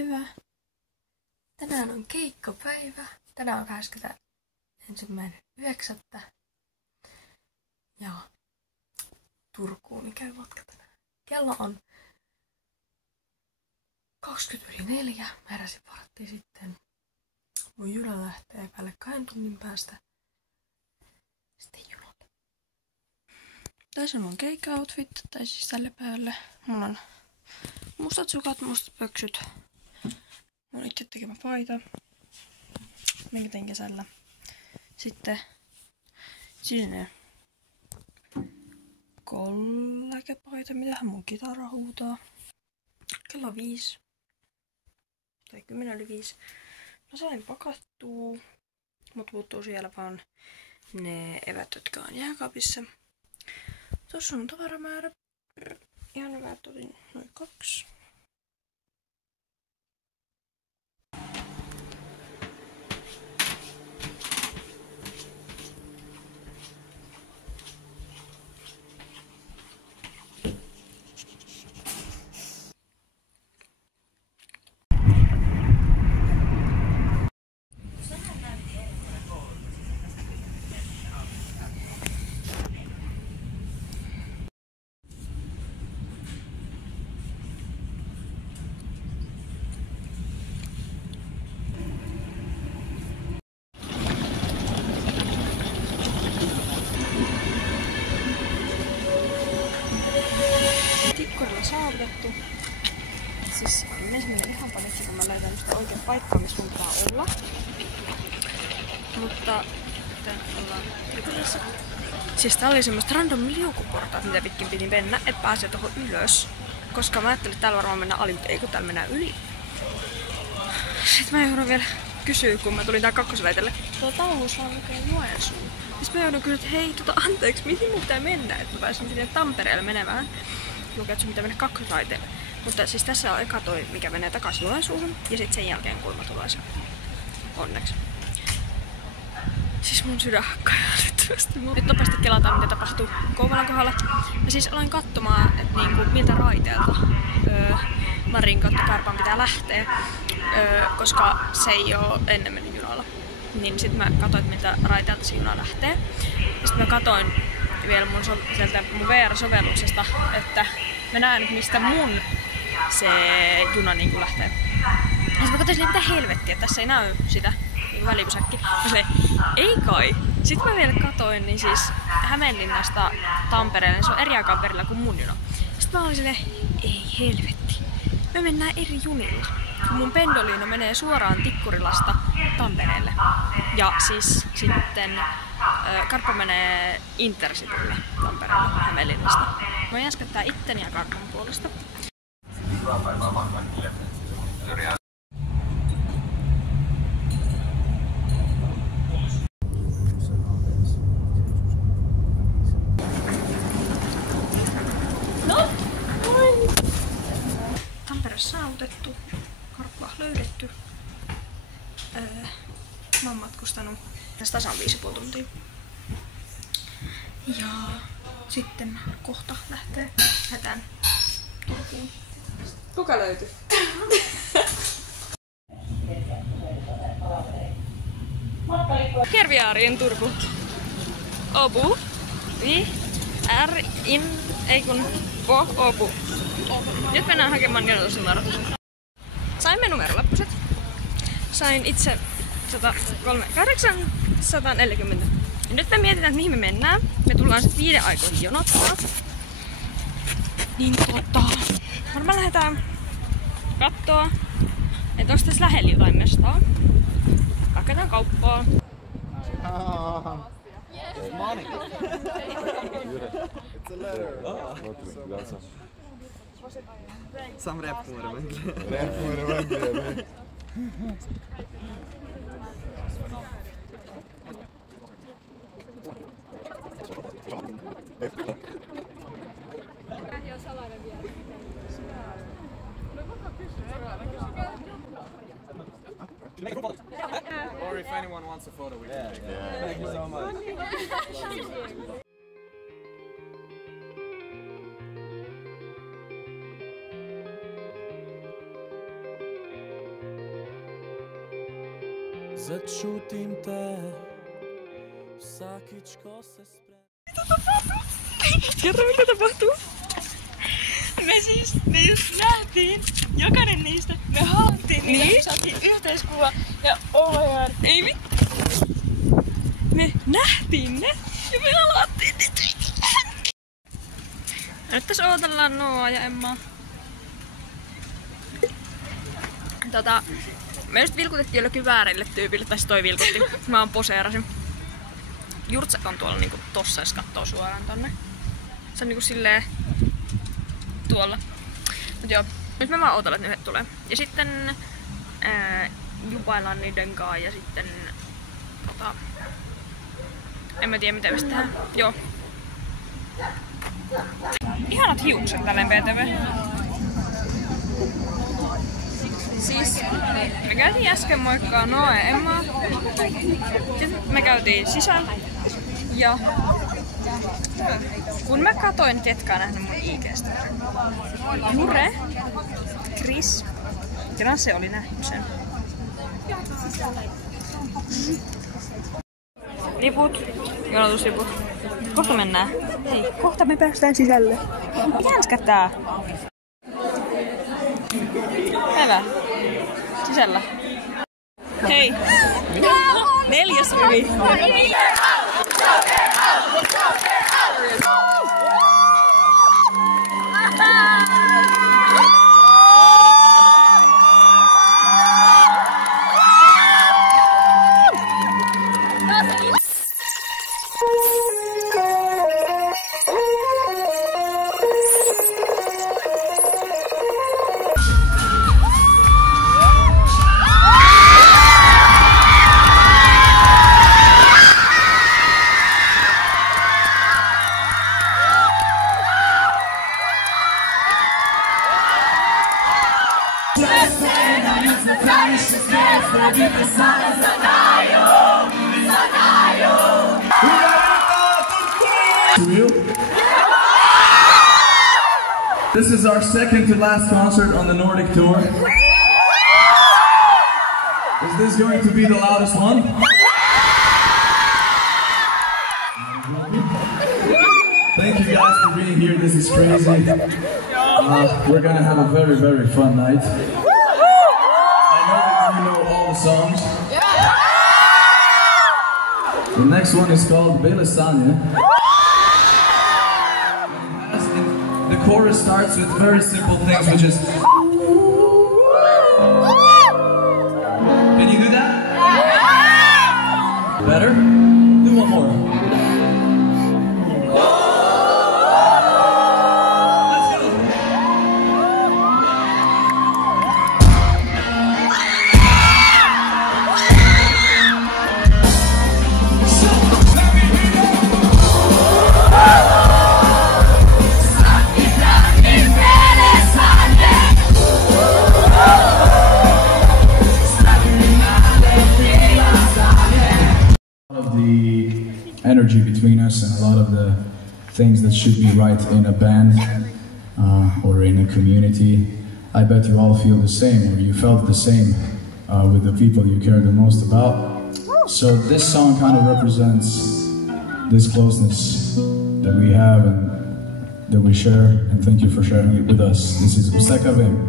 päivää. Tänään on keikkapäivä. Tänään on 21.9. Ja Turkuun käy matka tänään. Kello on 4:20. Mä heräsin varttiin sitten. Mun juna lähtee päälle 2 tunnin päästä. Sitten junalle. Tässä on mun keikka-outfit, tai siis tälle päivälle. Mulla on mustat sukat, mustat pöksyt. Mun itse tekemä paita, minkä tein kesällä. Sitten sininen kollegepaita, mitähän mun kitara huutaa. Kello on 5. Tai 10:05. Mä sain pakattua, mut puuttuu siellä vaan ne evät, jotka on jääkaapissa. Tossa on tavaramäärä. Ihan hyvä, että otin noin 2. Tikkurilla saavutettu. Siis menee ihan panetti, kun mä löytän sitä oikein paikkaa, missä mun pitää olla. Mutta nyt ollaan Tikkurissa. Siis tää oli semmoista random liukuportaat, mitä pitkin piti mennä, et pääse tohon ylös. Koska mä ajattelin, että täällä varmaan mennään ali, mutta ei kun täällä mennään yli. Sitten mä joudun vielä kysyä, kun mä tulin tää kakkosraiteelle. Taulussa on lukee Joensuu. Siis mä joudun kysyä, että hei, anteeksi, mihin mun pitää mennä, että mä pääsin sinne Tampereelle menemään. Lukee, että sun pitää mennä kakkosraiteelle. Mutta siis tässä on eka toi, mikä menee takaisin Joensuuhun, ja sitten sen jälkeen kulma tulee se. Onneksi. Siis mun sydän hakkaa älyttömästi. Nyt nopeasti kelataan, mitä tapahtuu Kouvolan kohdalla. Ja siis aloin katsomaan, että niinku, miltä raiteelta Marin kautta Karpaan pitää lähteä, koska se ei oo ennen mennyt junalla. Niin sit mä katsoin, miltä raiteelta se juna lähtee. Ja sit mä katsoin vielä sieltä mun VR-sovelluksesta, että mä näen, mistä mun se juna niinku lähtee. Ja sit mä katsoin, mitä helvettiä, tässä ei näy sitä niinku välipysäkki. Mä silleen, ei kai. Sitten mä vielä katsoin, niin siis Hämeenlinnasta Tampereelle, niin se on eri aikaan perillä kuin mun juna. Sitten mä olin silleen, ei helvetti. Me mennään eri junilla. Mun pendolino menee suoraan Tikkurilasta Tampereelle. Ja siis sitten Karppa menee Intercitylle Tampereelle Hämeenlinnasta. Mä jäskättää itteni ja Karpan puolesta. Tampereessa saavutettu, Karppa löydetty. Mä oon matkustanut tässä tasan 5,5 tuntia. Ja sitten kohta lähdetään Turkuun. Kuka löytyi? Kerviaarien Turku. Obu. Ei kun Obu. Nyt mennään hakemaan jonotusnumerot. Saimme numerolappuset. Sain itse 140. Ja nyt me mietitään, että mihin me mennään. Me tullaan sitten 5 aikoihin jonottaa. Niin varmaan lähdetään kattoo, että onko tässä lähellä jotain mestaa. Haketaan kauppaa. Sam rap på det, men Or if anyone wants a photo, we can take it. Thank you so much. Začutim te, vsakič ko se sprem. Kerro mitä tapahtuu? Me just nähtiin, jokainen niistä, me halattiin niitä, niin? Saatiin yhteiskuva ja oh my god, ei vittu. Me nähtiin ne ja me halattiin niitä. Nyt tässä ootellaan Noa ja Emmaa. Me just vilkutettiin jolle kyväärille tyypille, tai toi vilkutti. Mä oon poseerasin. Jurtsak on tuolla niinku tossa, jos kattoo suoraan tonne. Se on niinku silleen tuolla. Mut joo, nyt me vaan ootellaan, että ne tulee. Ja sitten jupaillaan niiden kaa ja sitten en mä tiedä mitä me tehdään. Joo. Ihanat hiukset tälleen PTV. Siis me käytiin äsken moikkaa Noa ja Emmaa. Sitten me käytiin sisällä. Ja kun mä katoin, että etkä nähnyt mun IG:stä. Jure, Chris ja Nasse oli nähnyt sen. Liput, jonotusliput. Kohta mennään. Hei, kohta me päästään sisälle. Jänskätää. Hyvä. Sisällä. Hei. 4. rivi. This is our second to last concert on the Nordic tour. Is this going to be the loudest one? Thank you guys for being here. This is crazy. We're gonna have a very, very fun night. I know that you know all the songs. The next one is called Belesania. The chorus starts with very simple things, which is... Can you do that? Better? Do one more. Energy between us and a lot of the things that should be right in a band or in a community. I bet you all feel the same, or you felt the same with the people you care the most about. So this song kind of represents this closeness that we have and that we share, and thank you for sharing it with us. This is Ustakavim.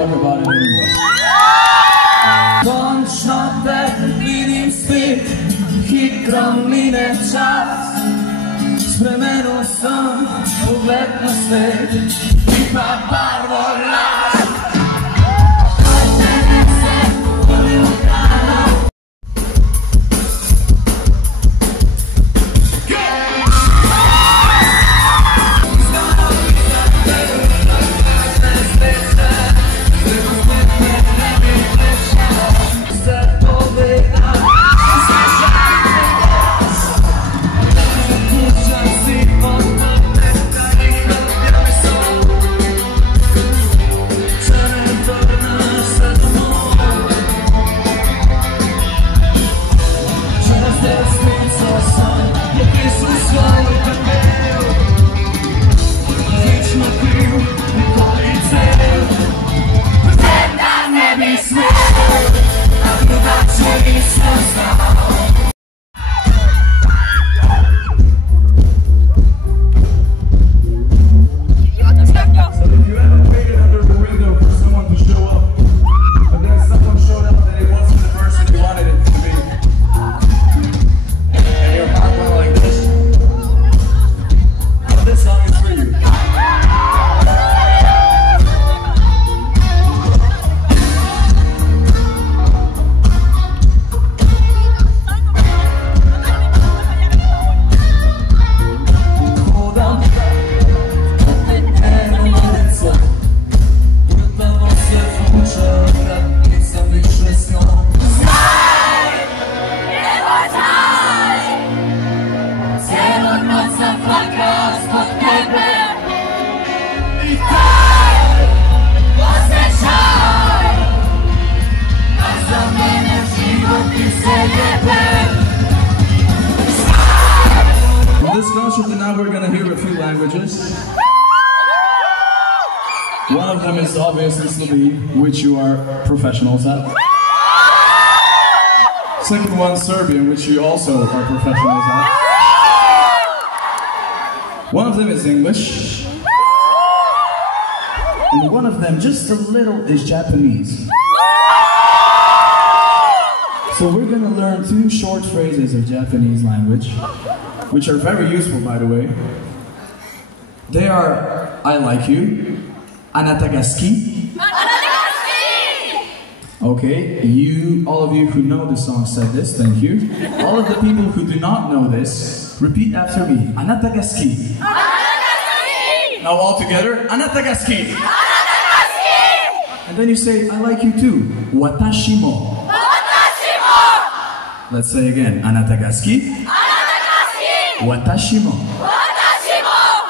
talk about it anymore. Bądź notte, vidim spit, hitrom mine čas. Spremeno sam, pogled na svet, ima barvo las. Now we're gonna hear a few languages. One of them is obviously Slovene, which you are professionals at. Second one, Serbian, which you also are professionals at. One of them is English. And one of them, just a little, is Japanese. So we're gonna learn 2 short phrases of Japanese language, which are very useful, by the way. They are, I like you, anata ga suki. Okay, all of you who know the song said this, thank you. All of the people who do not know this, repeat after me, anata ga suki. Now all together, anata ga suki. And then you say, I like you too, watashi mo. Let's say again, anata ga suki. Watashi mo.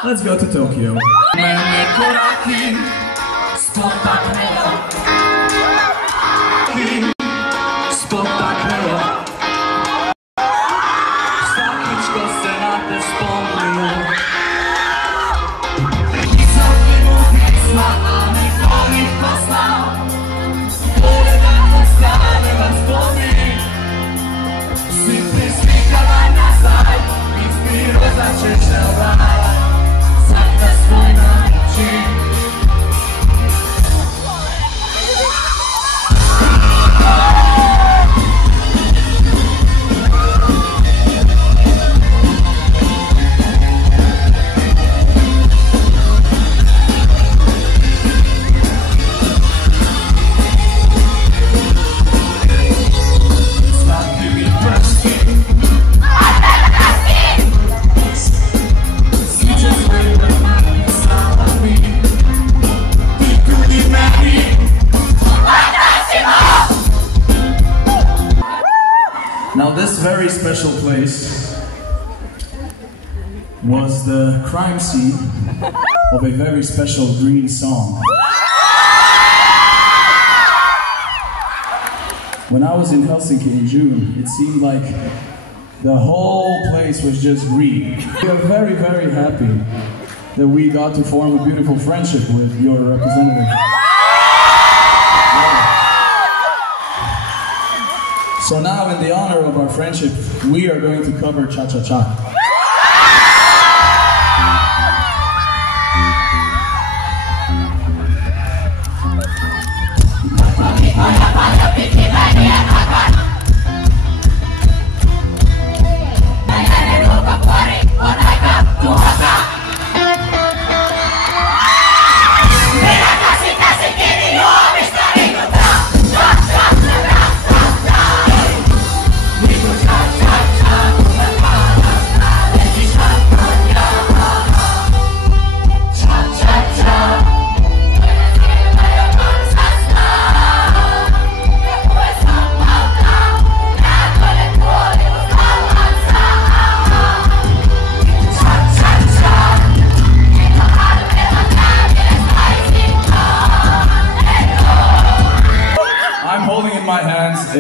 Let's go to Tokyo. Now this very special place was the crime scene of a very special Green song. When I was in Helsinki in June, it seemed like the whole place was just green. We are very, very happy that we got to form a beautiful friendship with your representative. So now, in the honor of our friendship, we are going to cover Cha-Cha-Cha.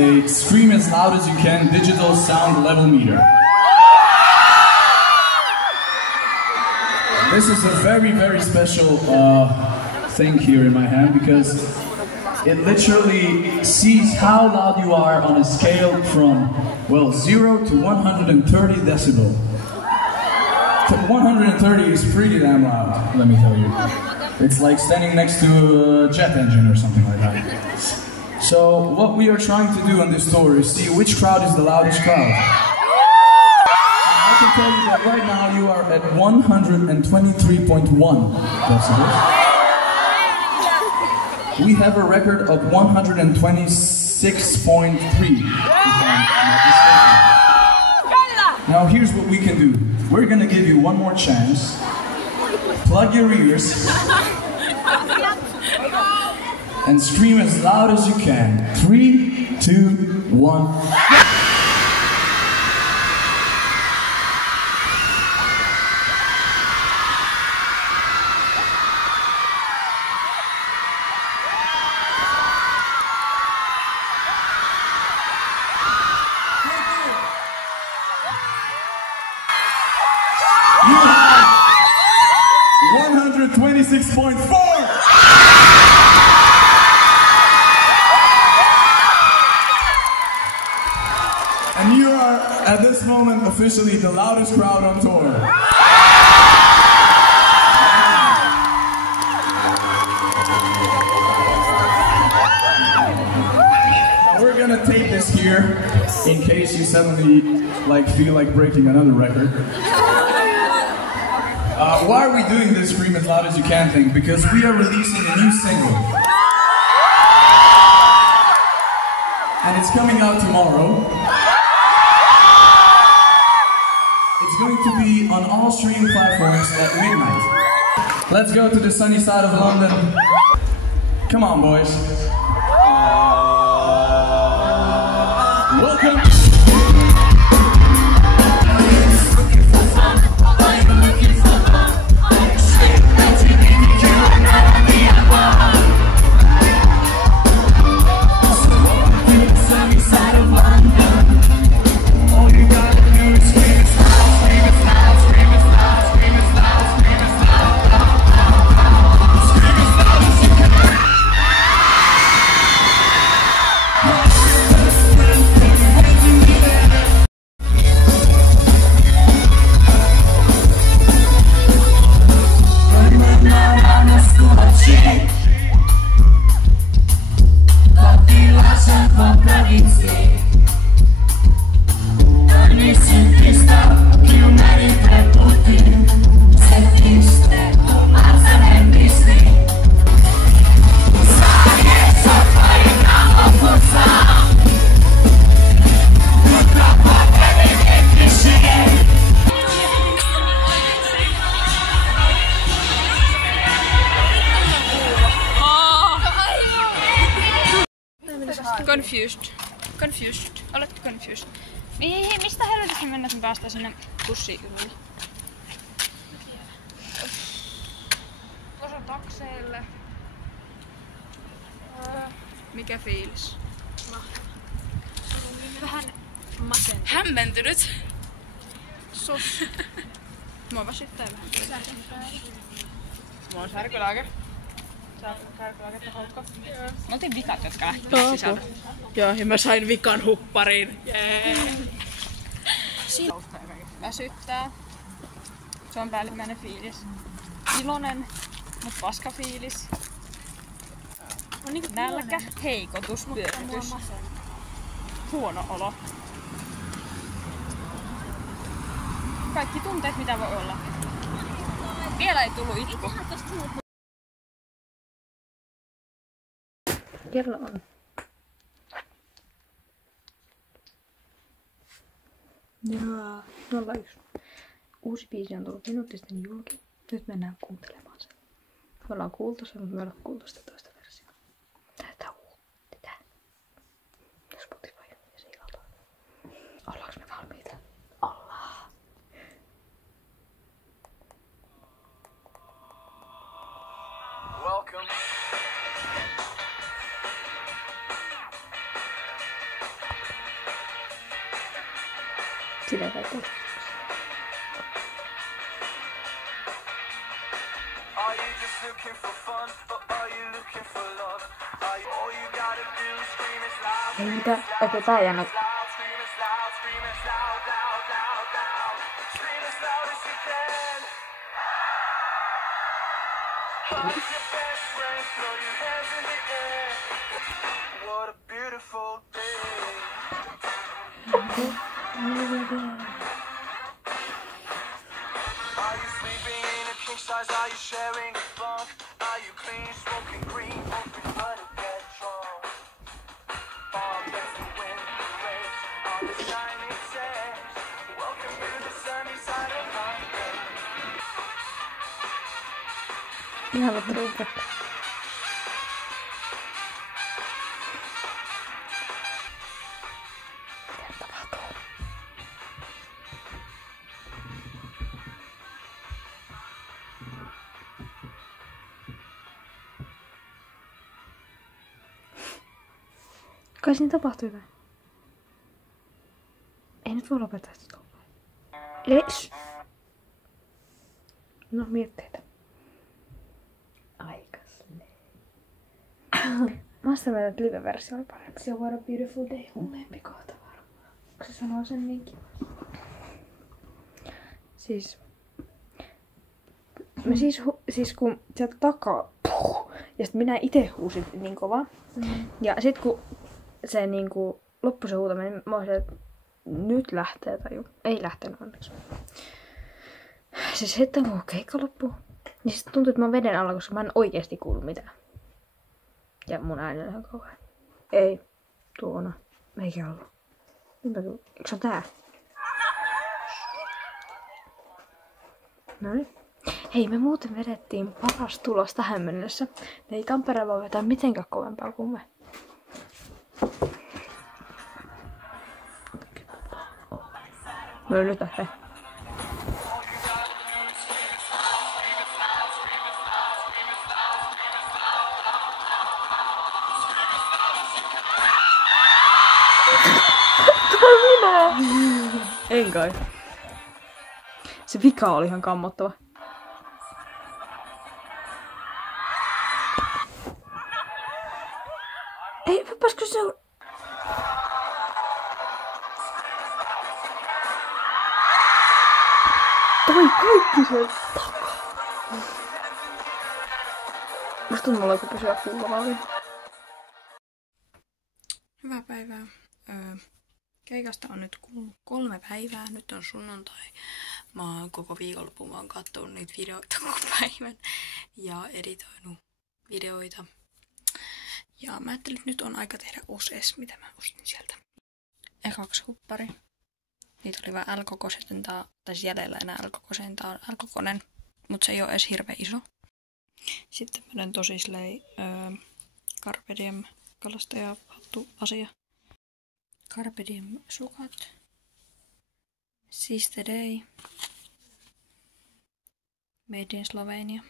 a Scream as Loud as You Can digital sound level meter. This is a very, very special thing here in my hand because it literally sees how loud you are on a scale from, well, 0 to 130 decibel. 130 is pretty damn loud, let me tell you. It's like standing next to a jet engine or something like that. So what we are trying to do on this tour is see which crowd is the loudest crowd. I can tell you that right now you are at 123.1 decibels. We have a record of 126.3. Now here's what we can do. We're gonna give you one more chance. Plug your ears and scream as loud as you can. 3, 2, 1. You have 126.4! And you are, at this moment, officially the loudest crowd on tour. Now we're gonna tape this here, in case you suddenly feel like breaking another record. Why are we doing this Scream as Loud as You Can thing? Because we are releasing a new single. And it's coming out tomorrow. It's going to be on all streaming platforms at midnight. Let's go to the sunny side of London. Come on, boys. Welcome. Confused. Oletko confused? Mistä helvetistä mennä, että me päästään sinne bussiyhdelle? Osa takseille. Mikä fiilis? Mahtava. Vähän masentunut. Hämmentynyt. Sus. Mua väsyttää vähän. Mulla on särkylääke. Me oltiin vikat, jotka lähtivät sisältä. Joo, ja mä sain vikan hupparin. Jee! Väsyttää. Se on päällimmäinen fiilis. Iloinen, mut paska fiilis. On niinku nälkä, heikotus, pyöritys. Huono olo. Kaikki tunteet mitä voi olla. Vielä ei tullut itku. Kello on. Jaa, 01. Uusi biisi on tullut minuutti sitten julki. Nyt mennään kuuntelemaan sen. Me ollaan kuultu sen, mutta me ollaan kuultu sitä toista versiota. Tää uutta. Spotify ja siilataan. Ollaanko me valmiita? Ollaan. Welcome. bileitä. Ei mitä? Okei, tää ei jäänyt. Ihana trumpet. Mitä tapahtuu? Kai siinä tapahtui jotain. Ei nyt voi lopettaa sitä toukoa. Ees! No, mietteitä. Mä oon mieltä, että live-versio oli parempi. Se on What a Beautiful Day mun lempikohta varmaan. Se sanoo sen niin kiva. Siis... Mä siis kun sieltä takaa... Ja sit minä ite huusin niin kovaa. Ja sit kun se niinku loppui se huutaminen, niin mä olisin, että nyt lähtee taju. Ei lähtenyt onneksi. Siis sitten kun keikka loppuu, niin sit tuntui, että mä oon veden alla, koska mä en oikeesti kuulu mitään. Ja mun ääni on ihan kauhean. Ei. Tuona. Eikä ollut. Eikö se on tää? Noin. Hei, me muuten vedettiin paras tulos tähän mennessä. Me ei Tampereella voi vetää mitenkään kovempaa kuin me. No nyt lähtee. En kai. Se vika oli ihan kammottava. Ei, pääskö se on... Toi kaikki sieltä takaa. Musta tuntuu, mulla on joku pysyvä kuulovalli. Hyvää päivää. Keikasta on nyt kulunut 3 päivää. Nyt on sunnuntai. Mä oon koko viikonlopun vaan katsonut niitä videoita koko päivän. Ja editoinut videoita. Ja mä ajattelin, että nyt on aika tehdä oses, mitä mä ostin sieltä. Ekaksi huppari. Niitä oli vaan L-kokoiset, tai siis jäljellä enää L-kokoisen. Tää on L-kokoinen, mutta se ei ole edes hirveän iso. Sitten tämmönen tosi slay Carpe Diem kalastajahattu asia. Carpe Diem sukat. Seize the Day. Made in Slovenia.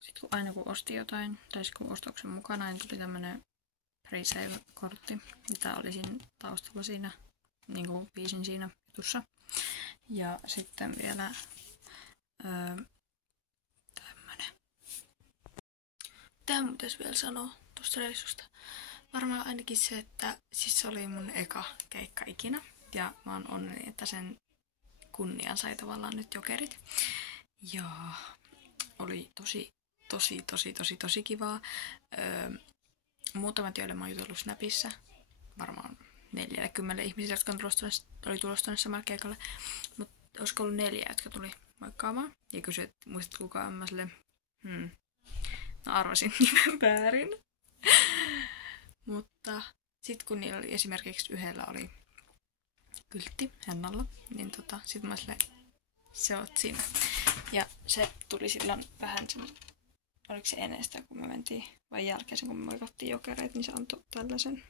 Sitten kun aina kun osti jotain, tai kun ostoksen mukana, niin tuli tämmönen pre-save-kortti. Ja tää oli siinä taustalla siinä, niinku biisin siinä jutussa. Ja sitten vielä tämmönen. Tää mun pitäisi vielä sanoa tosta reissusta. Varmaan ainakin se, että siis se oli mun eka keikka ikinä. Ja mä oon onnellinen, että sen kunnian sai tavallaan nyt Jokerit. Ja oli tosi kivaa. Muutamat, joille mä oon jutellut Snapissa. Varmaan 40 ihmisille, jotka oli tulossa tonne samalle keikalle. Mutta olisiko ollut 4, jotka tuli moikkaamaan. Ja kysyi, että muistatko kukaan? Mä silleen, no arvasin nimen väärin. Mutta sitten kun niillä oli esimerkiksi yhdellä oli kyltti Hennalla, niin sit mä silleen, se oot siinä. Ja se tuli silloin vähän sen, oliko se ennen sitä, kun me mentiin, vai jälkeen kun me moikattiin Jokereita, niin se antoi tällaisen.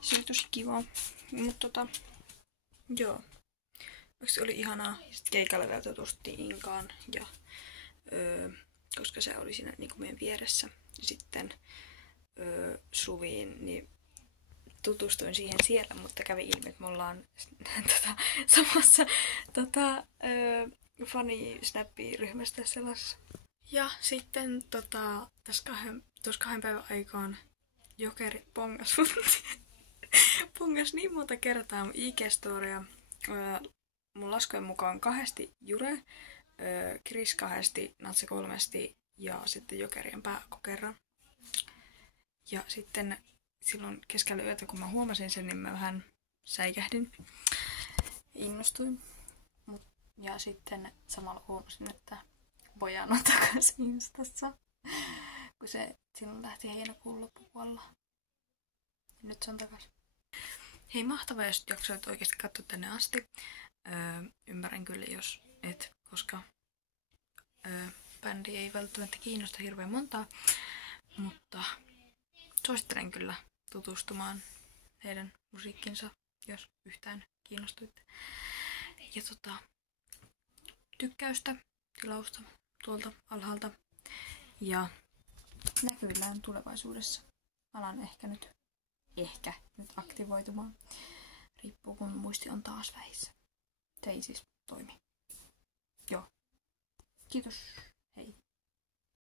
Se oli tosi kivaa. Mutta joo. Se oli ihanaa. Sitten keikalle vielä tutustuttiin Inkaan, ja, koska se oli siinä niin kuin meidän vieressä. Ja sitten Suviin, niin tutustuin siihen siellä, mutta kävi ilmi, että me ollaan samassa fani-snappi-ryhmästä sellaisessa. Ja sitten tuossa 2 päivän aikaan Jokeri pongas niin monta kertaa mun IG-storia. Mun laskujen mukaan 2 Jure, Chris 2, Natse 3 ja sitten Jokerien pääkko kerran. Ja sitten silloin keskellä yötä, kun mä huomasin sen, niin mä vähän säikähdin. Innostuin. Ja sitten samalla huomasin, että Bojan on takaisin Instassa, kun se silloin lähti heinäkuun loppupuolella. Nyt se on takaisin. Hei, mahtavaa, jos jaksoit oikeasti katsoa tänne asti. Ymmärrän kyllä, jos et, koska bändi ei välttämättä kiinnosta hirveän montaa, mutta suosittelen kyllä tutustumaan heidän musiikkinsa, jos yhtään kiinnostuitte. Ja tykkäystä, tilausta tuolta alhaalta ja näkyvillään tulevaisuudessa. Alan ehkä nyt aktivoitumaan. Riippuu, kun muisti on taas vähissä. Se ei siis toimi. Joo. Kiitos. Hei.